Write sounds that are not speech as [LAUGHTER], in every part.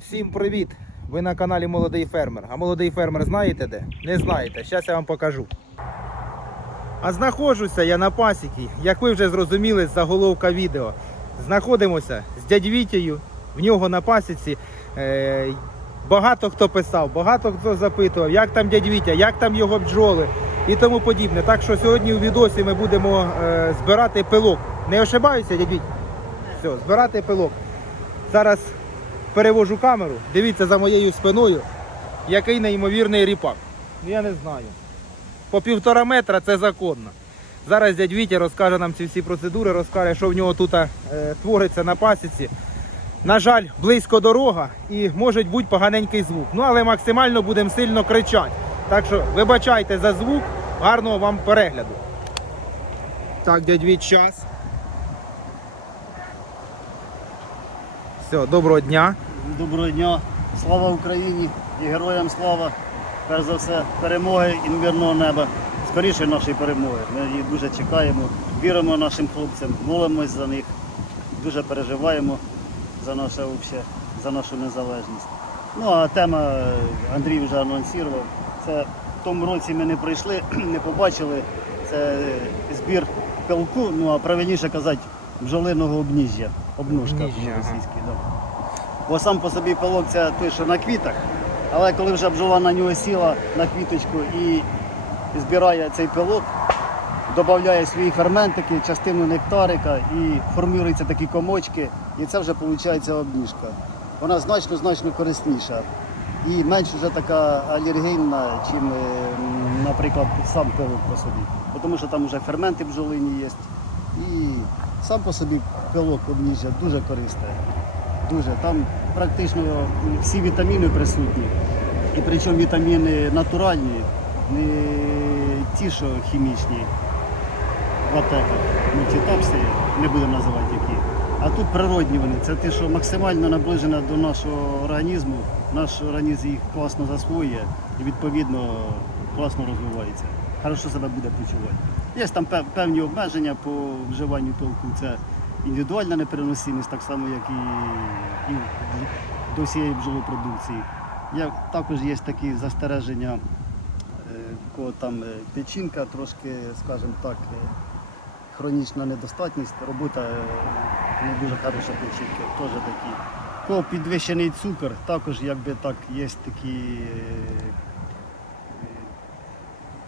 Всім привіт! Ви на каналі Молодий Фермер. А молодий фермер знаєте де? Не знаєте. Зараз я вам покажу. А знаходжуся я на пасіки, як ви вже зрозуміли з заголовка відео. Знаходимося з дядь Вітєю, в нього на пасіці. Е, багато хто писав, багато хто запитував, як там дядь Вітя, як там його бджоли і тому подібне. Так що сьогодні у відосі ми будемо е, збирати пилок. Не ошибаюся, дядь Вітя? Все, збирати пилок. Зараз перевожу камеру. Дивіться за моєю спиною, який неймовірний ріпак. Ну, Я не знаю. По півтора метра це законно. Зараз дядь Вітя розкаже нам ці всі процедури, розкаже, що в нього тут е, твориться на пасіці. На жаль, близько дорога і може бути поганенький звук. Ну але максимально будемо сильно кричати. Так що вибачайте за звук, гарного вам перегляду. Так, дядь Віть, час. Все, доброго дня. Доброго дня, слава Україні і героям слава. Перш за все, перемоги і мирного неба. Скоріше нашої перемоги. Ми її дуже чекаємо, віримо нашим хлопцям, молимось за них, дуже переживаємо за наше обще, за нашу незалежність. Ну а тема е, Андрій вже анонсував. Це в тому році ми не прийшли, не побачили. Це е, збір пилку, ну а правильніше казати, бджолиного обніжжя. Обножка російський. Да. Бо сам по собі пилок це той, що на квітах, але коли вже бджола на нього сіла на квіточку і збирає цей пилок, додає свої ферментики, частину нектарика і формуються такі комочки, і це вже виходить обніжка. Вона значно-значно корисніша і менш вже така алергенна, чим, е, наприклад, сам пилок по собі. Тому що там вже ферменти бджолині є. І сам по собі пилок обніжжя дуже корисний. Дуже. Там практично всі вітаміни присутні. І причому вітаміни натуральні, не ті, що хімічні в аптеках. Ну, ті топси, не будемо називати які. А тут природні вони. Це те, що максимально наближено до нашого організму. Наш організм їх класно засвоює і відповідно класно розвивається. Хорошо себе буде почувати. Є там певні обмеження по вживанню пилку. Це індивідуальна непереносимість, так само, як і, і до всієї бджолопродукції. Є, також є такі застереження, е, кого там е, печінка, трошки, скажімо так, е, хронічна недостатність, робота не дуже хороша печінки, теж такі. Кого підвищений цукор, також якби так є такі.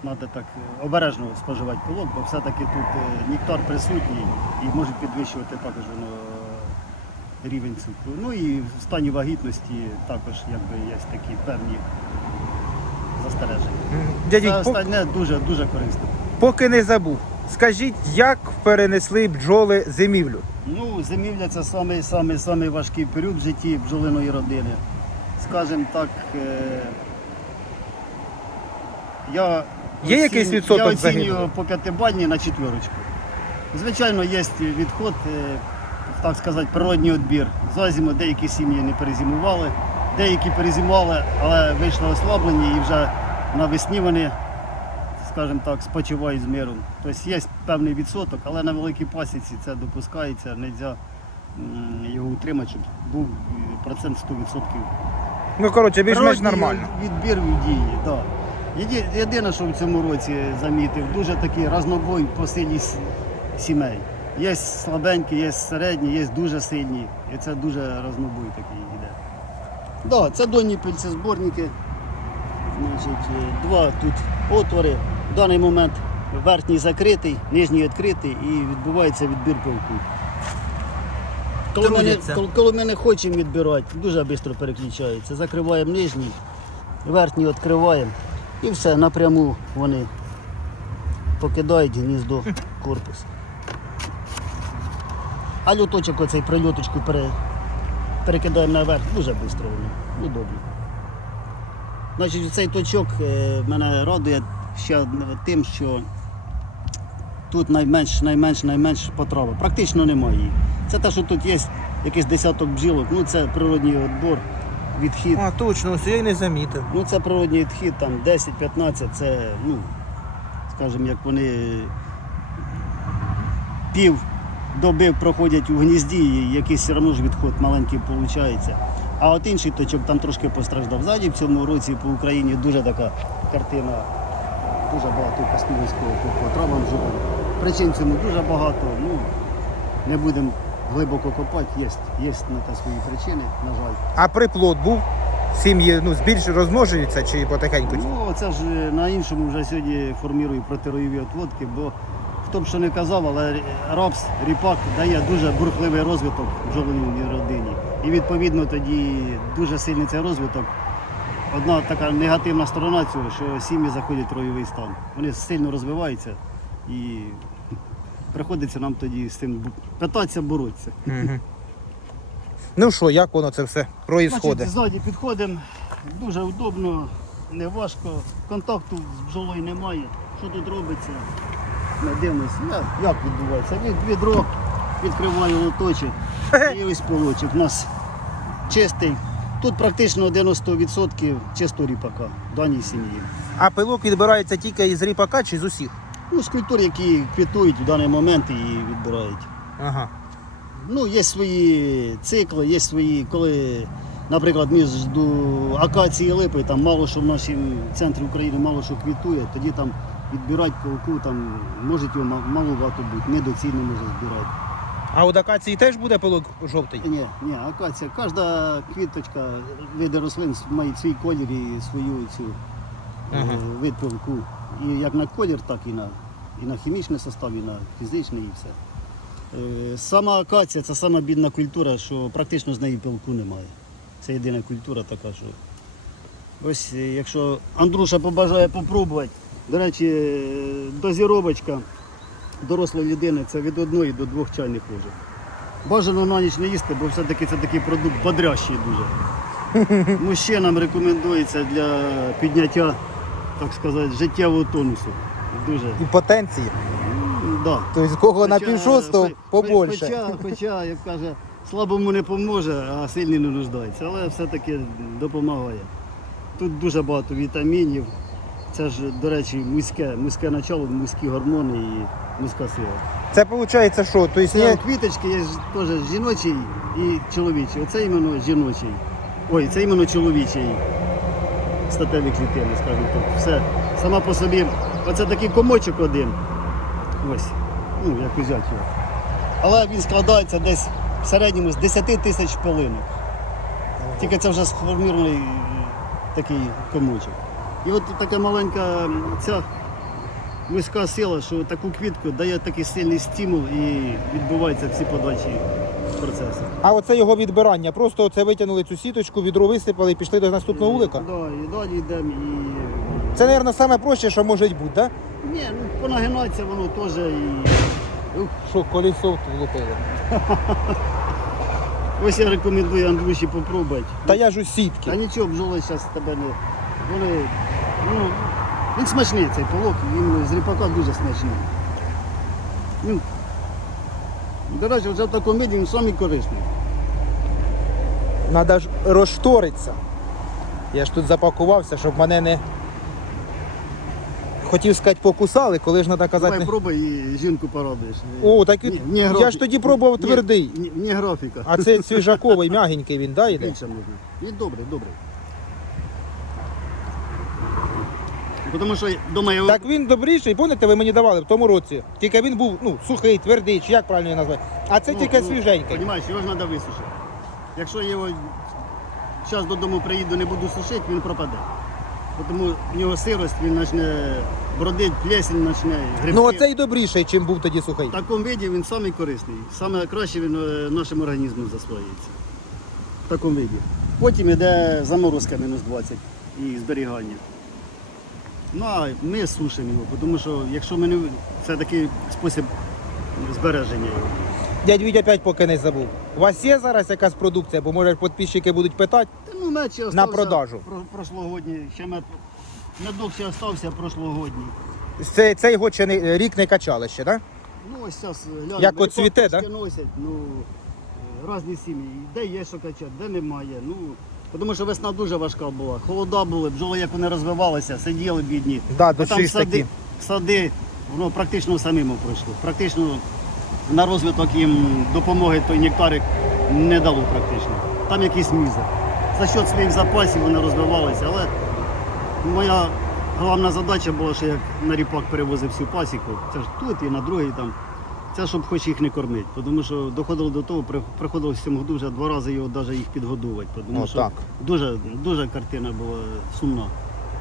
Треба так е, обережно споживати пилок, бо все-таки тут е, нектар присутній і може підвищувати також воно е, рівень цукру. Ну і в стані вагітності також якби є такі певні застереження. Дядь Це остальне дуже дуже корисно. поки не забув. Скажіть, як перенесли бджоли зимівлю? Ну, зимівля це самий, самий, самий важкий період в житті бджолиної родини. Скажімо так, я, Є якийсь відсоток я оцінюю загиблих? по п'ятибальні на четверочку. Звичайно, є відход, е, так сказати, природній відбір. За зиму деякі сім'ї не перезимували, деякі перезимували, але вийшли ослаблені і вже навесні вони, скажімо так, спочивають з миром. Тобто є певний відсоток, але на великій пасіці це допускається, не можна його утримати, щоб був е, процент 100%. Ну, коротше, більш-менш нормально. Відбір в дії, так. Єді- Єдине, що в цьому році замітив, дуже такий разнобой по силі сімей. Є слабенькі, є середні, є дуже сильні. І це дуже разнобой такий йде. Да, це донні пильцезборники. Значить, е, два тут отвори. В даний момент верхній закритий, нижній відкритий і відбувається відбір пилку. Коли ми, не, коли ми не хочемо відбирати, дуже швидко переключається. Закриваємо нижній, верхній відкриваємо і все, напряму вони покидають гніздо корпус. А льоточок оцей прильоточку пере, перекидаємо наверх дуже швидко воно, удобно. Значить, цей точок е, мене радує ще тим, що тут найменш, найменш, найменш потрави. Практично немає її. Це те, що тут є якийсь десяток бджілок, ну це природній відбор, відхід. А, точно, ось я й не замітив. Ну це природній відхід, там 10-15, це, ну, скажімо, як вони пів доби проходять у гнізді, і якийсь все одно ж відход маленький виходить. А от інший точок там трошки постраждав. Ззаді в цьому році по Україні дуже така картина, дуже багато пастуського по, травам жовтим. Причин цьому дуже багато. Ну, не будемо глибоко копати, є, є на те свої причини, на жаль. А приплод був? Сім'ї ну, збільш розмножуються чи потихеньку? Ну, це ж на іншому вже сьогодні формірую протироєві отводки, бо хто б що не казав, але рапс, ріпак дає дуже бурхливий розвиток бджолиній родині. І відповідно тоді дуже сильний цей розвиток. Одна така негативна сторона цього, що сім'ї заходять в ройовий стан. Вони сильно розвиваються і приходиться нам тоді з цим питатися боротися. Угу. Ну що, як воно це все проїсходить? ззаді підходимо, дуже удобно, не важко, контакту з бджолою немає. Що тут робиться? Ми дивимося, як, як відбувається. Від, відро відкриваю лоточок і ось полочок. У нас чистий. Тут практично 90% чисто ріпака в даній сім'ї. А пилок відбирається тільки із ріпака чи з усіх? Ну, з культур, які квітують в даний момент і відбирають. Ага. Ну, є свої цикли, є свої, коли, наприклад, між акації і липи, там мало що в нашому центрі України мало що квітує, тоді там відбирати пилку, там може його ма- маловато бути, недоцільно може збирати. А у акації теж буде пилок жовтий? Ні, ні, акація, кожна квіточка, види рослин мають свій колір і свою цю е, Ага. вид пилку. І як на колір, так і на, і на хімічний состав, і на фізичний, і все. Е, Сама акація це сама бідна культура, що практично з неї пилку немає. Це єдина культура така, що. Ось е, якщо Андруша побажає попробувати, до речі, е, дозіровочка дорослої людини це від одної до двох чайних ложок. Бажано на ніч не їсти, бо все-таки це такий продукт бодрящий дуже. [LAUGHS] Мужчинам рекомендується для підняття, так сказати, життєвого тонусу. Дуже. І потенції. Да. Тобто кого на Хоча- пів шостого побольше. Хоча, хоча, як каже, слабому не поможе, а сильний не нуждається, але все-таки допомагає. Тут дуже багато вітамінів. Це ж, до речі, мужське, мужське начало, мужські гормони і мужська сила. Це виходить, що? Тобто є... квіточки є теж жіночий і чоловічий. Оце іменно жіночий. Ой, це іменно чоловічий статеві клітини, скажімо так. Все. Сама по собі. Оце такий комочок один. Ось. Ну, як взяти його. Але він складається десь в середньому з 10 тисяч пилинок. Тільки це вже сформований е, такий комочок. І от така маленька ця вузька сила, що таку квітку дає такий сильний стимул і відбуваються всі подальші процеси. А оце його відбирання. Просто оце витягнули цю сіточку, відро висипали і пішли до наступного вулика. Да, і далі йдемо і. Це, мабуть, саме проще, що може бути, так? Ні, ну понагинається воно теж і. Що колесо влупили. [LAUGHS] Ось я рекомендую Андрюші попробувати. Та я ж у Та сітки. нічого, бджоли зараз тебе не. Вони. Ну, він смачний цей полок, він з ріпака дуже смачний. Він, до речі, вже в такому виді він самий корисний. Треба ж розшторитися. Я ж тут запакувався, щоб мене не. Хотів сказати, покусали, коли ж треба казати. Давай Не... пробуй і жінку порадуєш. О, так Ні, ні я графі- ж тоді пробував ні, твердий. Ні, ні графіка. А це свіжаковий, м'ягенький він, да, йде? Більше можна. І добре, добре. Тому що вдома я Так він добріший, пам'ятаєте, ви мені давали в тому році. Тільки він був ну, сухий, твердий, чи як правильно його назвати. А це тільки свіженький. Понімаєш, його ж треба висушити. Якщо я його зараз додому приїду, не буду сушити, він пропаде. Тому в нього сирость, він почне бродить, плесень почне, грибки. Ну оцей добріший, чим був тоді сухий. В такому виді він самий корисний. Саме краще він е, нашим організмом засвоюється. В такому виді. Потім йде заморозка мінус 20 і зберігання. Ну а ми сушимо його, тому що якщо ми не це такий спосіб збереження його. Дядь Вітя опять поки не забув. У вас є зараз якась продукція, бо може підписчики будуть питати. Та ну мед ще На остався продажу. Про, прошлогодній, ще мед. Медок ще остався прошлогодній. Це, цей год ще не, рік не качали ще, так? Ну ось зараз глянь, Як от цвіте, да? носять, ну, е, різні сім'ї. Де є що качати, де немає. Ну, тому що весна дуже важка була. Холода були, бджоли як вони розвивалися, сиділи бідні. Да, А там сади, сади, воно практично самим пройшло. Практично на розвиток їм допомоги той нектарик не дало практично. Там якийсь мізер. за счет своїх запасів вони розвивалися. Але моя головна задача була, що як на ріпак перевозив всю пасіку, це ж тут і на другий там. Це щоб хоч їх не кормити, тому що доходило до того, при- приходилось в цьому году вже два рази його навіть їх підгодувати. Тому Ну, що так. Дуже, дуже картина була сумна.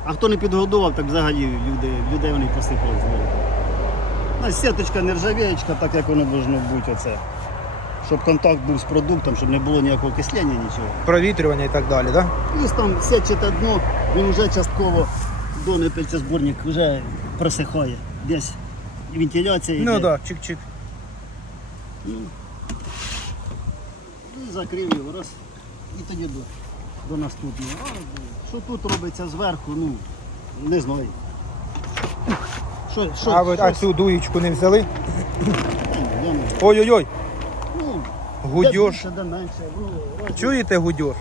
А хто не підгодував, так взагалі люди, людей вони посипали з нас сіточка нержавієчка, так як воно должно бути оце. Щоб контакт був з продуктом, щоб не було ніякого кислення, нічого. Провітрювання і так далі, так? Да? Плюс там сетчате дно, він вже частково до зборник вже просихає. Десь вентиляція йде. Ну так, да, чик-чик. Ну, і закрив його раз. І тоді до, до наступного. А, що тут робиться зверху, ну, не знаю. Що, що, А ви а щось- цю дуєчку не взяли? Ні, я не знаю. Ой-ой-ой, Ну, де гудьош. більше, де менше. Ну. Чуєте гудьош?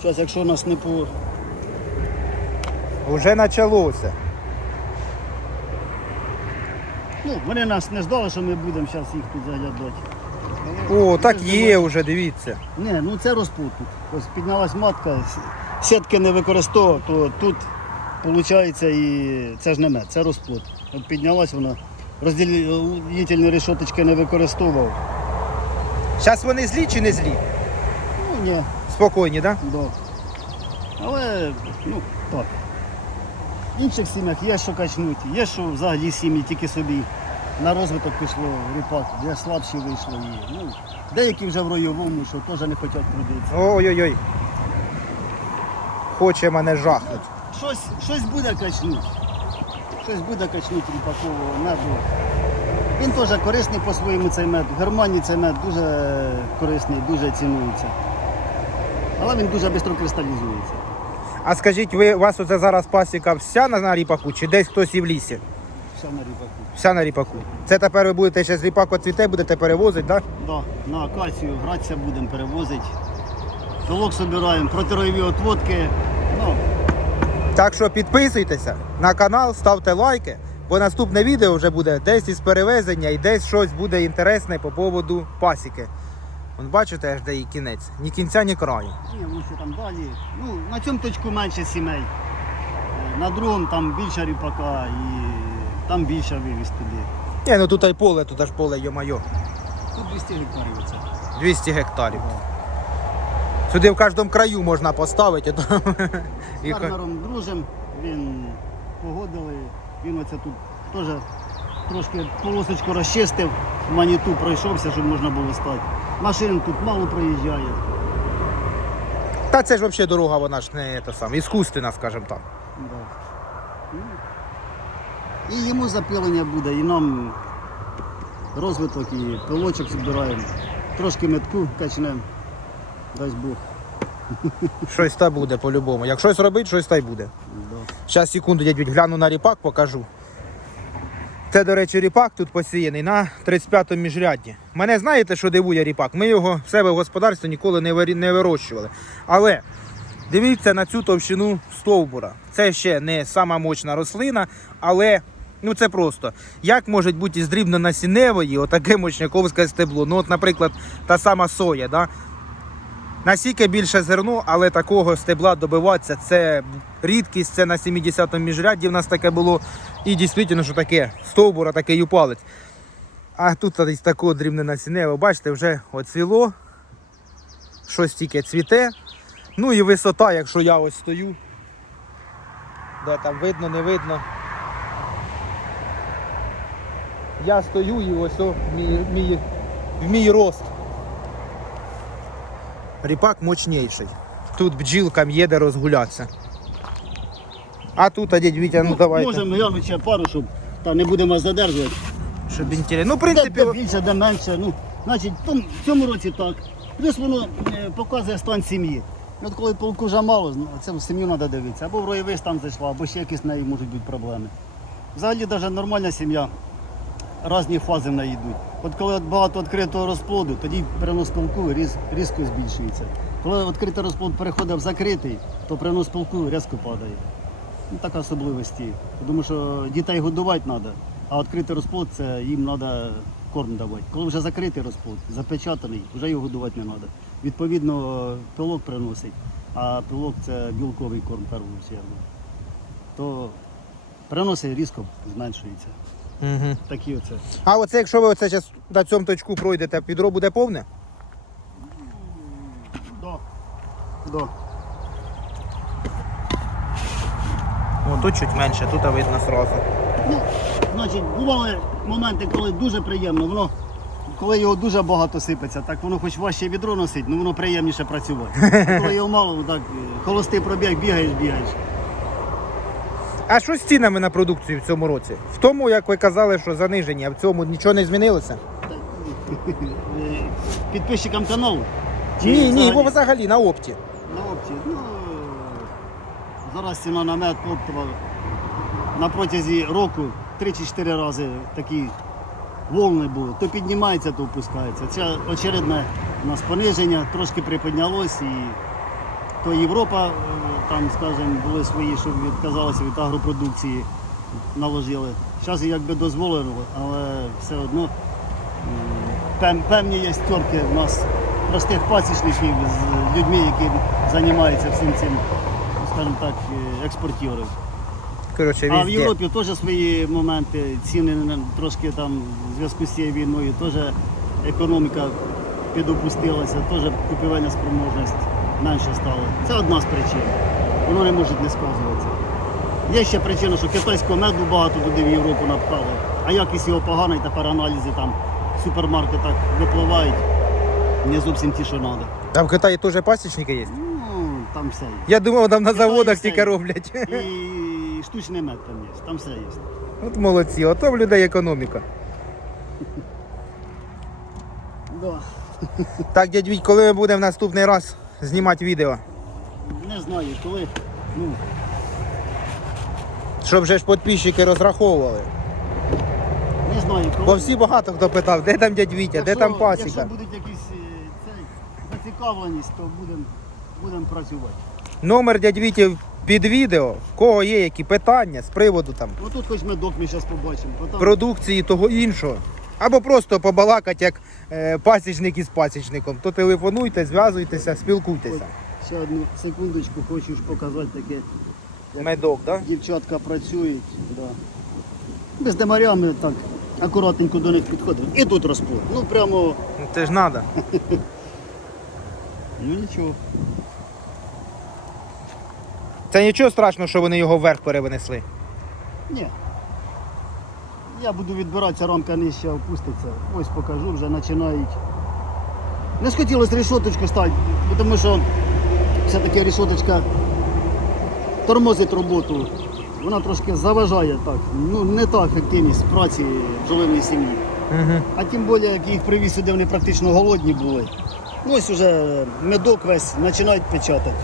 Щас, якщо нас не по... Уже почалося. Ну, вони нас не ждали, що ми будемо зараз їх тут заглядати. О, так є вже, дивіться. Ні, ну це розпут. Ось піднялась матка, сітки не використовував, то тут виходить і це ж не мед, це розплод. От піднялась вона, розділительні решоточки не використовував. Зараз вони злі чи не злі? Ну ні, Спокійні, так? да. Але ну так. В інших сім'ях є що качнуть, є що взагалі сім'ї тільки собі. На розвиток пішло ріпак, де слабші вийшли. І, ну, деякі вже в ройовому, що теж не хочуть трудитися. Ой-ой-ой. Хоче мене жахнуть. Щось, щось буде качнуть. Щось буде качнуть ріпакового меду. Він теж корисний по-своєму цей мед. В Германії цей мед дуже корисний, дуже цінується. Але він дуже швидко кристалізується. А скажіть, ви у вас оце зараз пасіка вся на, на ріпаку, чи десь хтось і в лісі? Все на ріпаку. Вся на ріпаку. Це тепер ви будете ще з ріпаку цвіте, будете перевозити, так? Да, на акацію гратися будемо перевозити. Толок збираємо, протироєві отводки. Ну, Так що підписуйтеся на канал, ставте лайки, бо наступне відео вже буде десь із перевезення і десь щось буде інтересне по поводу пасіки. Вон бачите, аж де її кінець. Ні кінця, ні краю. ні, ну що там далі. Ну, на цьому точку менше сімей. Е, На другому там більше ріпака і там більше вивіз туди. Ні, ну тут і поле, тут аж поле, йо-майо. Тут 200 гектарів оце. 200 гектарів. Сюди в кожному краю можна поставити. то- З [LAUGHS] фермером дружим, він погодили, він оце тут теж трошки полосочку розчистив, маніту пройшовся, щоб можна було стати. Машин тут мало проїжджає. Та це ж взагалі дорога, вона ж не те саме, іскусственна, скажімо так. Да. Ну, І йому запилення буде, і нам розвиток, і пилочок збираємо. Трошки метку качнемо, дасть Бог. Щось та буде по-любому. Як щось робить, щось та й буде. Да. Зараз секунду, дядь, гляну на ріпак, покажу. Це, до речі, ріпак тут посіяний на 35-му міжрядді. Мене знаєте, що дивує ріпак? Ми його в себе в господарстві ніколи не не вирощували. Але дивіться на цю товщину стовбура. Це ще не сама мощна рослина, але ну це просто. Як може бути із дрібно-насінневої отаке мощняковське стебло? Ну, от, наприклад, та сама соя. Да? Насіки більше зерно, але такого стебла добиватися це рідкість, це на 70-му міжрядді в нас таке було. І дійсно, що таке стовбура, такий упалець. А тут такого дрібне насінневе, бачите, вже оцвіло, щось тільки цвіте. Ну і висота, якщо я ось стою. Да, там видно, не видно. Я стою і ось о, мій, мій, в мій рост. Ріпак мощніший. Тут бджілкам є де розгулятися. А тут, а дядь Вітя, ну давайте. Можемо глянути ще пару, щоб та, не будемо задержувати. Щоб інтересно. Ну, в принципі, де більше, де менше. Ну, значить, в в цьому році так. Плюс воно е, показує стан сім'ї. От коли полку вже мало, ну, це сім'ю треба дивитися. Або в роєвий стан зайшла, або ще якісь в неї можуть бути проблеми. Взагалі навіть нормальна сім'я, різні фази в неї йдуть. От коли багато відкритого розплоду, тоді перенос пилку різ, різко збільшується. Коли відкритий розплод переходить в закритий, то перенос пилку різко падає. Ну, така особливість. є. Тому що дітей годувати треба, а відкритий розплод це їм треба корм давати. Коли вже закритий розплод, запечатаний, вже його годувати не треба. відповідно пилок приносить, а пилок це білковий корм першу чергу, то приноси різко зменшуються. Угу. Такі оце. А оце, якщо ви оце зараз на цьому точку пройдете, відро буде повне? Да. Да. О, тут чуть менше, тут видно сразу. Ну, значить, бували моменти, коли дуже приємно, воно, коли його дуже багато сипеться, так воно хоч важче відро носить, ну воно приємніше працювати. [LAUGHS] Коли його мало, ну, так холостий пробіг, бігаєш, бігаєш. А що з цінами на продукцію в цьому році? В тому, як ви казали, що занижені, а в цьому нічого не змінилося? Підписчикам каналу. чи Ні, ні, взагалі? бо взагалі на опті. На опті. Ну, зараз ціна на мед оптова на протязі року 3 чи 4 рази такі волни були. То піднімається, то опускається. Це очередне у нас пониження, трошки приподнялось і то Європа, е, там, скажімо, були свої, що відказалися від агропродукції, наложили. Зараз якби дозволено, але все одно певні є стірки у нас простих пасічників з людьми, які займаються всім цим, скажімо так, е, експортів. Коротше, А в. Європі теж свої моменти, ціни трошки там в зв'язку з цією війною, теж економіка підопустилася, теж купівельна спроможність менше стала. Це одна з причин. Воно не може не сказуватися. Є ще причина, що китайського меду багато туди в Європу напхали, а якість його погана, і тепер аналізи там в супермаркетах випливають. Не зовсім ті, що треба. Там в Китаї теж пасічники є. Ну, там все є. Я думав, там на Китаї заводах все тільки є. роблять. І штучний мед там є, там все є. От молодці, ото в людей економіка. Да. Так, дядь Віть, коли ми будемо наступний раз знімати відео? Не знаю, коли. Ну, Щоб вже ж підписчики розраховували. не знаю, коли. Бо всі багато хто питав, де там дядь Вітя, де там пасіка. Якщо будуть якісь е, цей, зацікавленість, то будемо будем працювати. Номер дядь Віті під відео, в кого є які питання з приводу там Ну тут хоч ми зараз побачимо. Потім продукції того іншого. Або просто побалакати як е, пасічник із пасічником. То телефонуйте, зв'язуйтеся, спілкуйтеся. ще одну секундочку хочу ж показати таке. як Медок, так? Дівчатка працюють. Да. Ми з демарями так акуратненько до них підходимо. І тут розплод. Ну прямо. Ну, Це ж треба. [LAUGHS] Ну нічого. Це нічого страшного, що вони його вверх перевинесли. Ні. Я буду відбиратися, рамка нижче опуститься. Ось покажу, вже починають. Не схотілося рішоточку ставити, тому що все-таки рішоточка тормозить роботу. Вона трошки заважає так. Ну, не та ефективність праці бджолиної сім'ї. Угу. А тим більше, як їх привіз сюди, вони практично голодні були. Ну, ось уже медок весь починають печатати.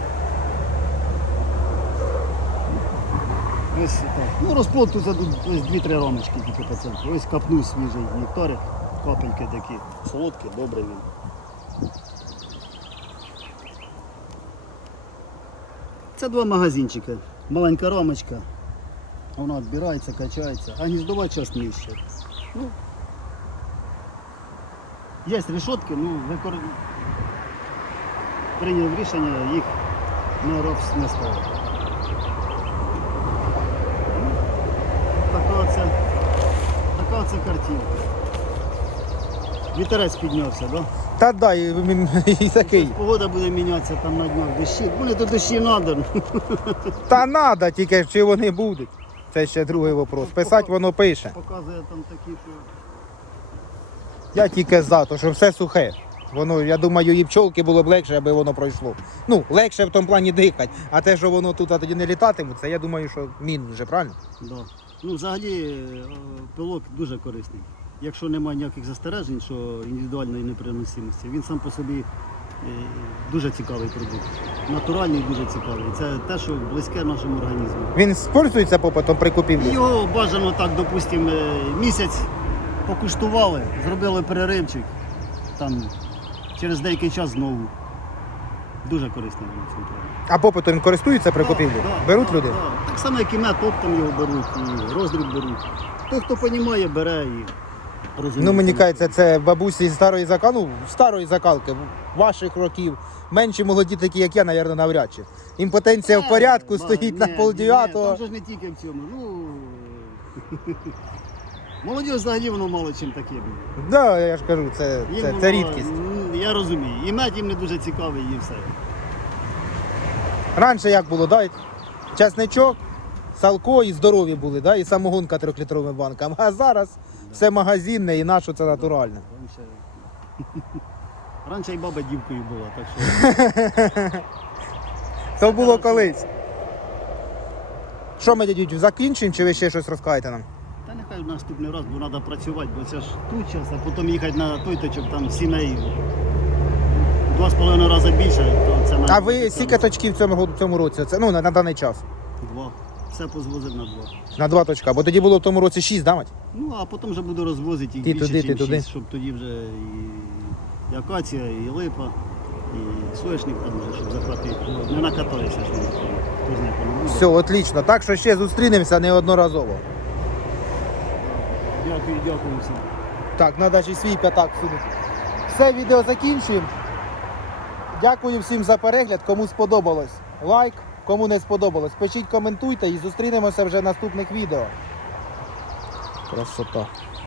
Ось. Ну, розплод тут ось дві-три рамочки тільки центру. Ось капнув свіжий нектарик, капельки такі. Солодкі, добрий він. Це два магазинчики. Маленька рамочка. Вона відбирається, качається, а гніздова час нижче. Ну, Є решетки, ну, викор... прийняв рішення їх на робс не ставити. Ну, Така оце, оце картинка. Вітерець піднявся, так? Да? Та да, і, [LAUGHS] і такий. Погода буде мінятися там на днях дощі. Вони то дощі треба. Та надо, тільки чи вони будуть. Це ще другий вопрос. Писати воно пише. Показує там такі, що. Я тільки за, то що все сухе. Воно, я думаю, і пчолки було б легше, аби воно пройшло. Ну, легше в тому плані дихати. А те, що воно тут а тоді не літатиме, це я думаю, що мінус вже, правильно? Да. Ну, взагалі е, пилок дуже корисний. Якщо немає ніяких застережень, що індивідуальної неприносимості, він сам по собі е, дуже цікавий продукт. Натуральний дуже цікавий. Це те, що близьке нашому організму. Він спользується попитом при купівлі. Його бажано так, допустимо, е, місяць покуштували, зробили переривчик, там через деякий час знову. Дуже корисний він цим. А попитом він користується при купівлі? Да, да, Беруть да, люди? да. Так само, як і мед, оптом його беруть, і роздріб беруть. Той, хто розуміє, бере і розуміють. Ну, мені кажеться, це бабусі старої закал... ну, старої закалки, ваших років. Менші молоді такі, як я, напевно, навряд чи. Імпотенція в порядку, стоїть ні, на ні, пол Там ж не тільки в цьому. Ну, молодіж взагалі воно мало чим таке. Да, я ж кажу, це, це, це рідкість. Я розумію. І мед їм не дуже цікавий, і все. Раніше як було, да? часничок, салко і здорові були, да? і самогонка трьохлітровими банками. А зараз все магазинне і наше це натуральне. Раніше... Раніше і баба дівкою була, так що. [LAUGHS] То було колись. Що ми, дядю, закінчимо, чи ви ще щось розкажете нам? Та нехай в наступний раз, бо треба працювати, бо це ж тут час, а потім їхати на той точок, там сімей два з половиною рази більше, то це А ви скільки точків в цьому, году- цьому році? Це, ну, на, на даний час. Два. Все позвозив на два. На два точка. Бо тоді було в тому році шість, да, мать? Ну, а потім вже буду розвозити їх Ти більше, туди, ти чим туди. шість, щоб тоді вже і, і акація, і липа, і соняшник там вже, щоб захватити. Ну, Не накатаюся ж вони, хто знає, буде. Все, отлично. Так що ще зустрінемося неодноразово. Дякую, дякую всім. Так, треба ще свій п'ятак сунути. Все, відео закінчуємо. Дякую всім за перегляд. Кому сподобалось, лайк. Кому не сподобалось, пишіть, коментуйте і зустрінемося вже в наступних відео. Красота.